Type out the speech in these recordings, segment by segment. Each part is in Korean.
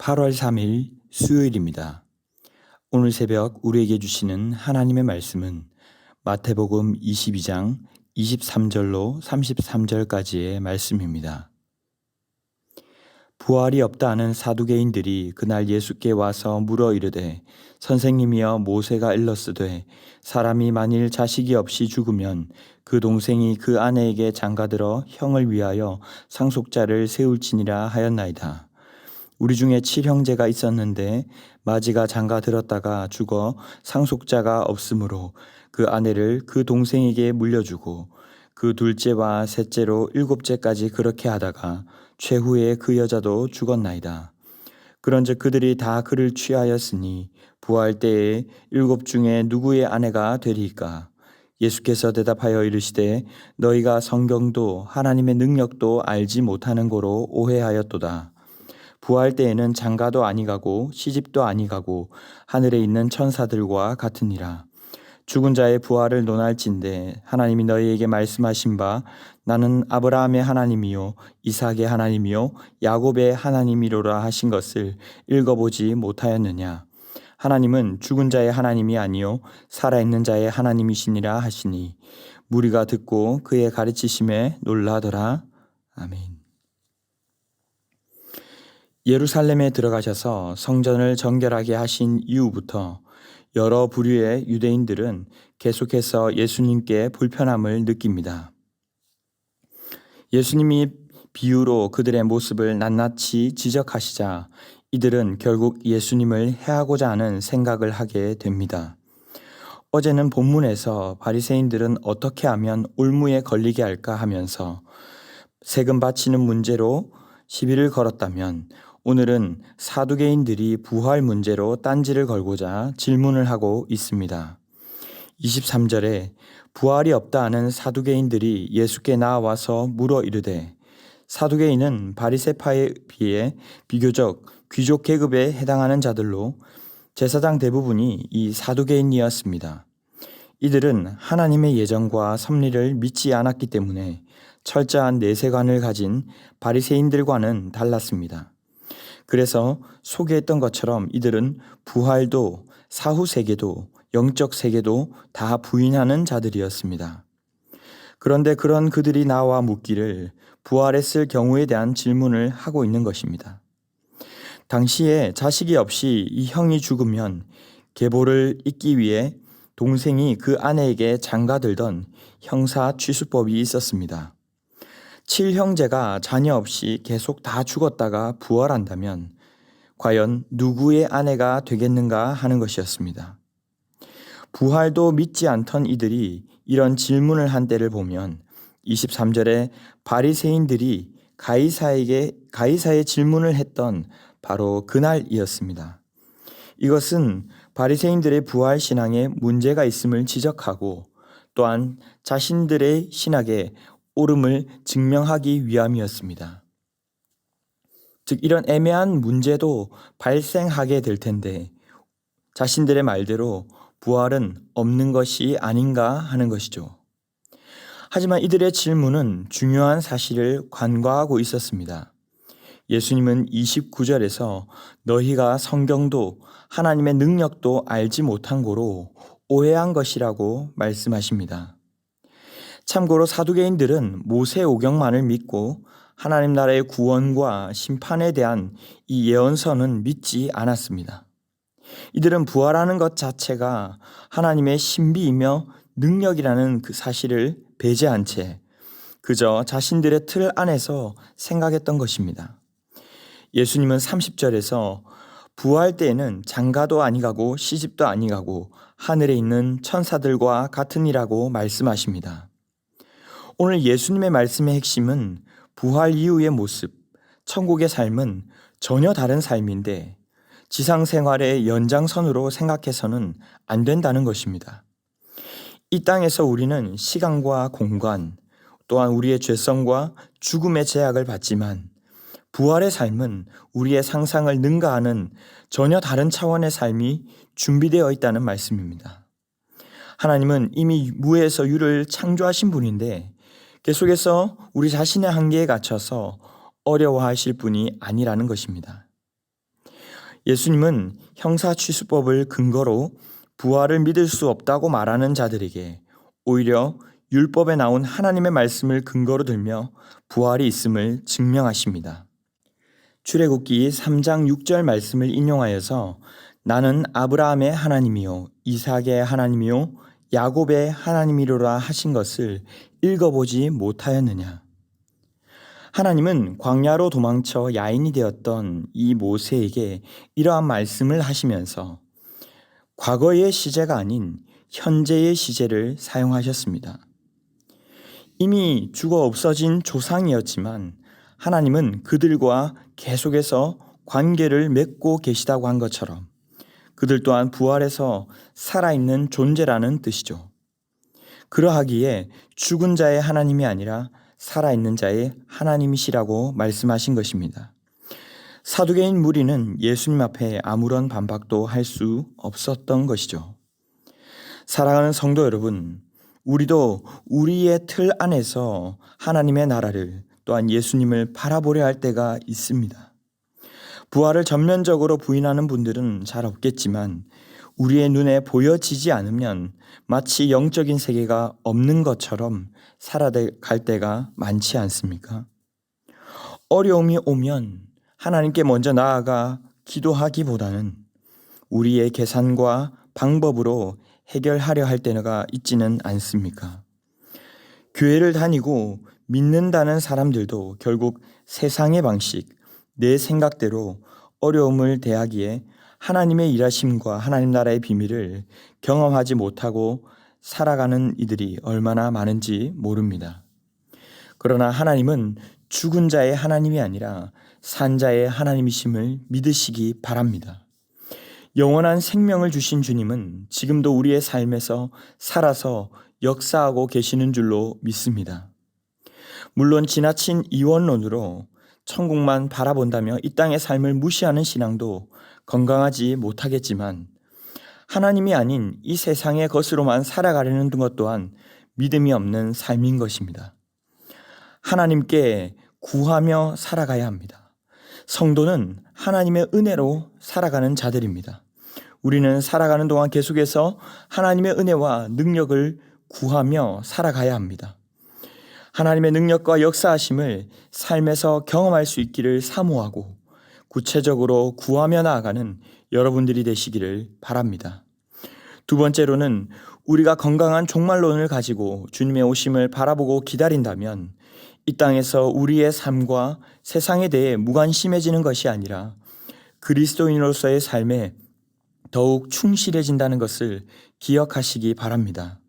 8월 3일 수요일입니다. 오늘 새벽 우리에게 주시는 하나님의 말씀은 마태복음 22장 23절로 33절까지의 말씀입니다. 부활이 없다 하는 사두개인들이 그날 예수께 와서 물어 이르되 선생님이여 모세가 일렀으되 사람이 만일 자식이 없이 죽으면 그 동생이 그 아내에게 장가들어 형을 위하여 상속자를 세울지니라 하였나이다. 우리 중에 7형제가 있었는데 마지가 장가들었다가 죽어 상속자가 없으므로 그 아내를 그 동생에게 물려주고 그 둘째와 셋째로 7째까지 그렇게 하다가 최후에 그 여자도 죽었나이다. 그런즉 그들이 다 그를 취하였으니 부활 때에 7 중에 누구의 아내가 되리이까? 예수께서 대답하여 이르시되 너희가 성경도 하나님의 능력도 알지 못하는 고로 오해하였도다. 부활 때에는 장가도 아니가고 시집도 아니가고 하늘에 있는 천사들과 같으니라. 죽은 자의 부활을 논할진대 하나님이 너희에게 말씀하신 바 나는 아브라함의 하나님이요 이삭의 하나님이요 야곱의 하나님이로라 하신 것을 읽어보지 못하였느냐. 하나님은 죽은 자의 하나님이 아니요 살아있는 자의 하나님이시니라 하시니 무리가 듣고 그의 가르치심에 놀라더라. 아멘. 예루살렘에 들어가셔서 성전을 정결하게 하신 이후부터 여러 부류의 유대인들은 계속해서 예수님께 불편함을 느낍니다. 예수님이 비유로 그들의 모습을 낱낱이 지적하시자 이들은 결국 예수님을 해하고자 하는 생각을 하게 됩니다. 어제는 본문에서 바리새인들은 어떻게 하면 올무에 걸리게 할까 하면서 세금 바치는 문제로 시비를 걸었다면 오늘은 사두개인들이 부활 문제로 딴지를 걸고자 질문을 하고 있습니다. 23절에 부활이 없다 하는 사두개인들이 예수께 나와서 물어 이르되 사두개인은 바리새파에 비해 비교적 귀족 계급에 해당하는 자들로 제사장 대부분이 이 사두개인이었습니다. 이들은 하나님의 예정과 섭리를 믿지 않았기 때문에 철저한 내세관을 가진 바리새인들과는 달랐습니다. 그래서 소개했던 것처럼 이들은 부활도 사후 세계도 영적 세계도 다 부인하는 자들이었습니다. 그런데 그런 그들이 나와 묻기를 부활했을 경우에 대한 질문을 하고 있는 것입니다. 당시에 자식이 없이 이 형이 죽으면 계보를 잇기 위해 동생이 그 아내에게 장가들던 형사 취수법이 있었습니다. 7형제가 자녀 없이 계속 다 죽었다가 부활한다면 과연 누구의 아내가 되겠는가 하는 것이었습니다. 부활도 믿지 않던 이들이 이런 질문을 한 때를 보면 23절에 바리새인들이 가이사의 질문을 했던 바로 그날이었습니다. 이것은 바리새인들의 부활 신앙에 문제가 있음을 지적하고 또한 자신들의 신학에 옳음을 증명하기 위함이었습니다. 즉 이런 애매한 문제도 발생하게 될 텐데 자신들의 말대로 부활은 없는 것이 아닌가 하는 것이죠. 하지만 이들의 질문은 중요한 사실을 간과하고 있었습니다. 예수님은 29절에서 너희가 성경도 하나님의 능력도 알지 못한 고로 오해한 것이라고 말씀하십니다. 참고로 사두개인들은 모세 오경만을 믿고 하나님 나라의 구원과 심판에 대한 이 예언서는 믿지 않았습니다. 이들은 부활하는 것 자체가 하나님의 신비이며 능력이라는 그 사실을 배제한 채 그저 자신들의 틀 안에서 생각했던 것입니다. 예수님은 30절에서 부활 때에는 장가도 아니가고 시집도 아니가고 하늘에 있는 천사들과 같으니라고 말씀하십니다. 오늘 예수님의 말씀의 핵심은 부활 이후의 모습, 천국의 삶은 전혀 다른 삶인데 지상 생활의 연장선으로 생각해서는 안 된다는 것입니다. 이 땅에서 우리는 시간과 공간, 또한 우리의 죄성과 죽음의 제약을 받지만 부활의 삶은 우리의 상상을 능가하는 전혀 다른 차원의 삶이 준비되어 있다는 말씀입니다. 하나님은 이미 무에서 유를 창조하신 분인데 계속해서 우리 자신의 한계에 갇혀서 어려워하실 분이 아니라는 것입니다. 예수님은 형사취수법을 근거로 부활을 믿을 수 없다고 말하는 자들에게 오히려 율법에 나온 하나님의 말씀을 근거로 들며 부활이 있음을 증명하십니다. 출애굽기 3장 6절 말씀을 인용하여서 나는 아브라함의 하나님이요 이삭의 하나님이요 야곱의 하나님이로라 하신 것을 읽어보지 못하였느냐. 하나님은 광야로 도망쳐 야인이 되었던 이 모세에게 이러한 말씀을 하시면서 과거의 시제가 아닌 현재의 시제를 사용하셨습니다. 이미 죽어 없어진 조상이었지만 하나님은 그들과 계속해서 관계를 맺고 계시다고 한 것처럼 그들 또한 부활해서 살아있는 존재라는 뜻이죠. 그러하기에 죽은 자의 하나님이 아니라 살아있는 자의 하나님이시라고 말씀하신 것입니다. 사두개인 무리는 예수님 앞에 아무런 반박도 할 수 없었던 것이죠. 사랑하는 성도 여러분, 우리도 우리의 틀 안에서 하나님의 나라를 또한 예수님을 바라보려 할 때가 있습니다. 부활을 전면적으로 부인하는 분들은 잘 없겠지만 우리의 눈에 보여지지 않으면 마치 영적인 세계가 없는 것처럼 살아갈 때가 많지 않습니까? 어려움이 오면 하나님께 먼저 나아가 기도하기보다는 우리의 계산과 방법으로 해결하려 할 때가 있지는 않습니까? 교회를 다니고 믿는다는 사람들도 결국 세상의 방식, 내 생각대로 어려움을 대하기에 하나님의 일하심과 하나님 나라의 비밀을 경험하지 못하고 살아가는 이들이 얼마나 많은지 모릅니다. 그러나 하나님은 죽은 자의 하나님이 아니라 산 자의 하나님이심을 믿으시기 바랍니다. 영원한 생명을 주신 주님은 지금도 우리의 삶에서 살아서 역사하고 계시는 줄로 믿습니다. 물론 지나친 이원론으로 천국만 바라본다며 이 땅의 삶을 무시하는 신앙도 건강하지 못하겠지만 하나님이 아닌 이 세상의 것으로만 살아가려는 것 또한 믿음이 없는 삶인 것입니다. 하나님께 구하며 살아가야 합니다. 성도는 하나님의 은혜로 살아가는 자들입니다. 우리는 살아가는 동안 계속해서 하나님의 은혜와 능력을 구하며 살아가야 합니다. 하나님의 능력과 역사하심을 삶에서 경험할 수 있기를 사모하고 구체적으로 구하며 나아가는 여러분들이 되시기를 바랍니다. 두 번째로는 우리가 건강한 종말론을 가지고 주님의 오심을 바라보고 기다린다면 이 땅에서 우리의 삶과 세상에 대해 무관심해지는 것이 아니라 그리스도인으로서의 삶에 더욱 충실해진다는 것을 기억하시기 바랍니다.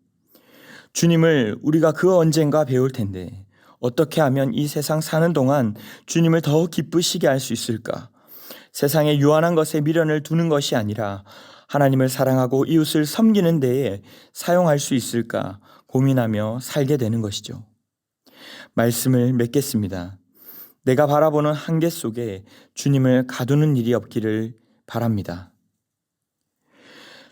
주님을 우리가 그 언젠가 배울 텐데 어떻게 하면 이 세상 사는 동안 주님을 더 기쁘시게 할 수 있을까? 세상의 유한한 것에 미련을 두는 것이 아니라 하나님을 사랑하고 이웃을 섬기는 데에 사용할 수 있을까 고민하며 살게 되는 것이죠. 말씀을 맺겠습니다. 내가 바라보는 한계 속에 주님을 가두는 일이 없기를 바랍니다.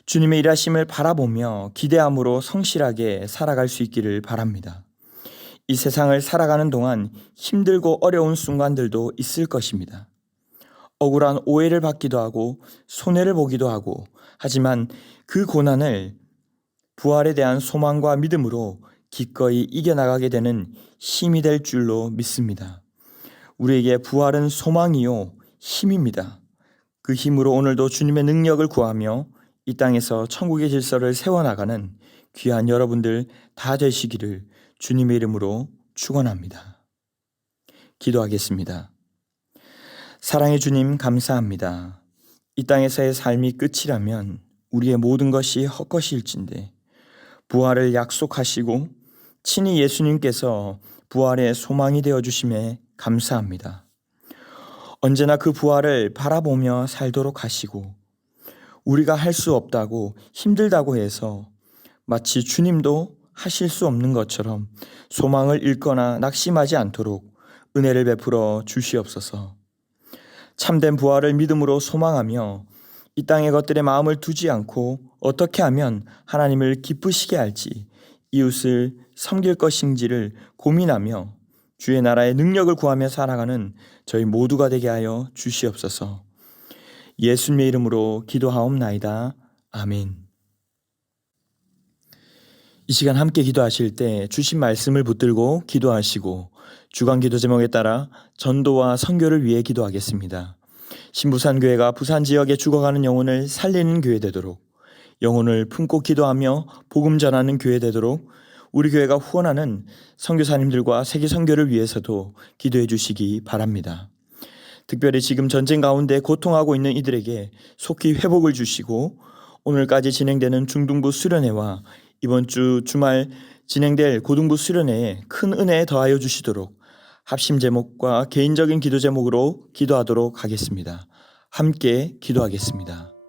주님의 일하심을 바라보며 기대함으로 성실하게 살아갈 수 있기를 바랍니다. 이 세상을 살아가는 동안 힘들고 어려운 순간들도 있을 것입니다. 억울한 오해를 받기도 하고 손해를 보기도 하고 하지만 그 고난을 부활에 대한 소망과 믿음으로 기꺼이 이겨나가게 되는 힘이 될 줄로 믿습니다. 우리에게 부활은 소망이요 힘입니다. 그 힘으로 오늘도 주님의 능력을 구하며 이 땅에서 천국의 질서를 세워나가는 귀한 여러분들 다 되시기를 주님의 이름으로 축원합니다. 기도하겠습니다. 사랑의 주님 감사합니다. 이 땅에서의 삶이 끝이라면 우리의 모든 것이 헛것일진데 부활을 약속하시고 친히 예수님께서 부활의 소망이 되어주심에 감사합니다. 언제나 그 부활을 바라보며 살도록 하시고 우리가 할 수 없다고 힘들다고 해서 마치 주님도 하실 수 없는 것처럼 소망을 잃거나 낙심하지 않도록 은혜를 베풀어 주시옵소서. 참된 부활을 믿음으로 소망하며 이 땅의 것들에 마음을 두지 않고 어떻게 하면 하나님을 기쁘시게 할지 이웃을 섬길 것인지를 고민하며 주의 나라의 능력을 구하며 살아가는 저희 모두가 되게 하여 주시옵소서. 예수님의 이름으로 기도하옵나이다. 아멘. 이 시간 함께 기도하실 때 주신 말씀을 붙들고 기도하시고 주간 기도 제목에 따라 전도와 선교를 위해 기도하겠습니다. 신부산교회가 부산 지역에 죽어가는 영혼을 살리는 교회 되도록, 영혼을 품고 기도하며 복음 전하는 교회 되도록 우리 교회가 후원하는 선교사님들과 세계 선교를 위해서도 기도해 주시기 바랍니다. 특별히 지금 전쟁 가운데 고통하고 있는 이들에게 속히 회복을 주시고 오늘까지 진행되는 중등부 수련회와 이번 주 주말 진행될 고등부 수련회에 큰 은혜 더하여 주시도록 합심 제목과 개인적인 기도 제목으로 기도하도록 하겠습니다. 함께 기도하겠습니다.